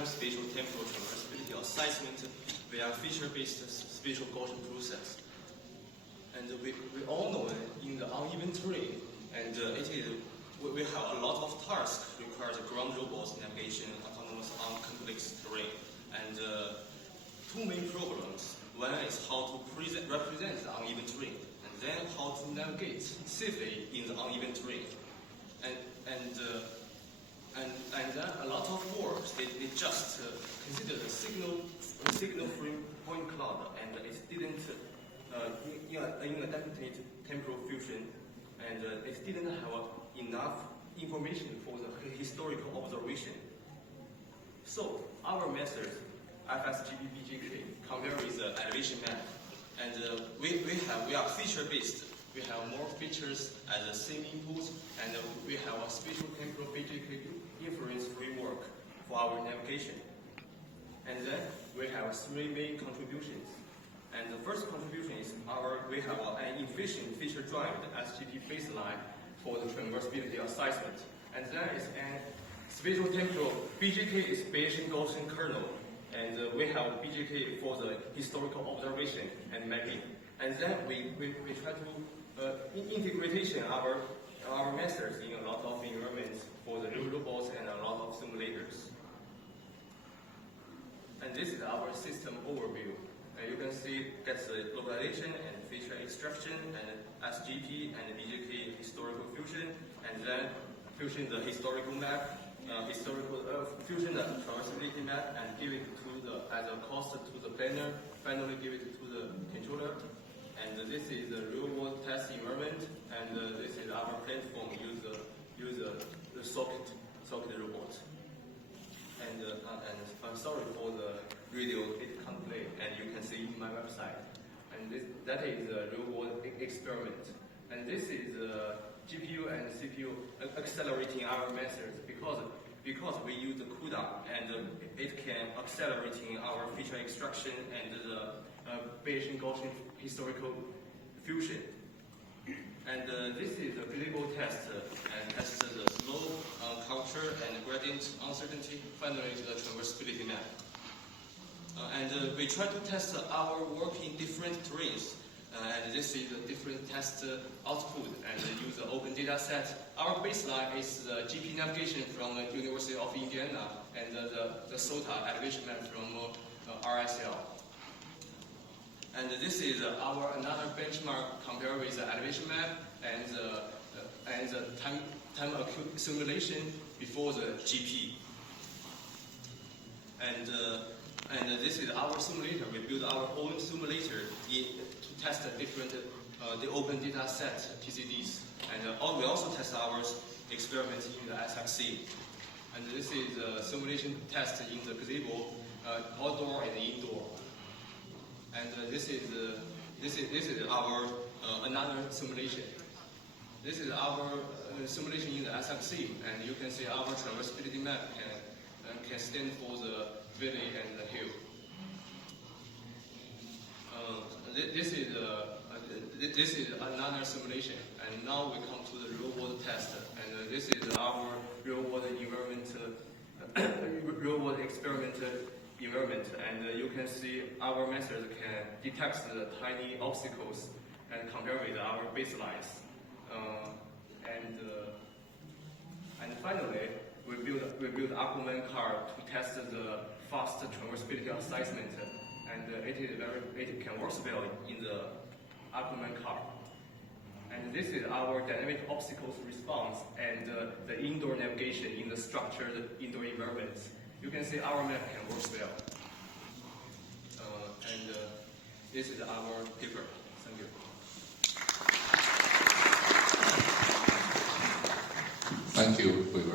real-time spatial temporal traversability assessment via feature-based spatial Gaussian process. And we all know that in the uneven terrain, and we have a lot of tasks require the ground robots navigation autonomous on complex terrain. And two main problems. One is how to represent the uneven terrain, and then how to navigate safely in the uneven terrain. And then a lot of works they just consider the signal frame point cloud, and it didn't in a definite temporal fusion, and it didn't have enough information for the historical observation. So our method, FSGP-BGK, compare with the elevation map, and we are feature based. We have more features as the same input, and we have a spatial temporal BGK inference framework for our navigation. And then we have three main contributions. And the first contribution is we have an efficient feature drive, the SGP baseline for the traversability assessment. And then is an spatial temporal BGK is Bayesian Gaussian kernel. And we have BGK for the historical observation and mapping. And then we try to integration our methods in a lot of environments for the real robots and a lot of simulators. And this is our system overview. You can see that's the localization and feature extraction and SGP and BGK historical fusion, and then fusion the historical map, fusion the traversability map, and give it to as a cost to the planner. Finally, give it to the controller. And this is the real-world test environment, and this is our platform. Use the socket robot. And sorry for the radio, it can't play, and you can see in my website. And that is a real-world experiment. And this is GPU and CPU accelerating our methods because we use the CUDA, and it can accelerating our feature extraction and the Bayesian Gaussian historical fusion. And this is a gazebo test, and tests the slope, culture, and gradient uncertainty. Finally, the traversability map. And we try to test our work in different terrains. And this is a different test output, and use the open data set. Our baseline is the GP navigation from the University of Indiana, and the SOTA elevation map from RSL. And this is our another benchmark compared with the elevation map and the time simulation before the GP. And this is our simulator. We build our own simulator to test the different the open data set TCDs. And we also test our experiments in the SXC. And this is a simulation test in the gazebo, outdoor and indoor. And this is our another simulation. This is our simulation in the SXC, and you can see our traversability map can stand for the valley and the hill. This is another simulation, and now we come to the real-world test. And this is our real-world environment, real-world experiment environment. And you can see our method can detect the tiny obstacles and compare with our baselines. And finally, we build Aquaman car to test the fast traversability assessment, and it can work well in the Aquaman car. And this is our dynamic obstacles response and the indoor navigation in the structured indoor environments. You can see our map can work well. And this is our paper. Thank you. Thank you.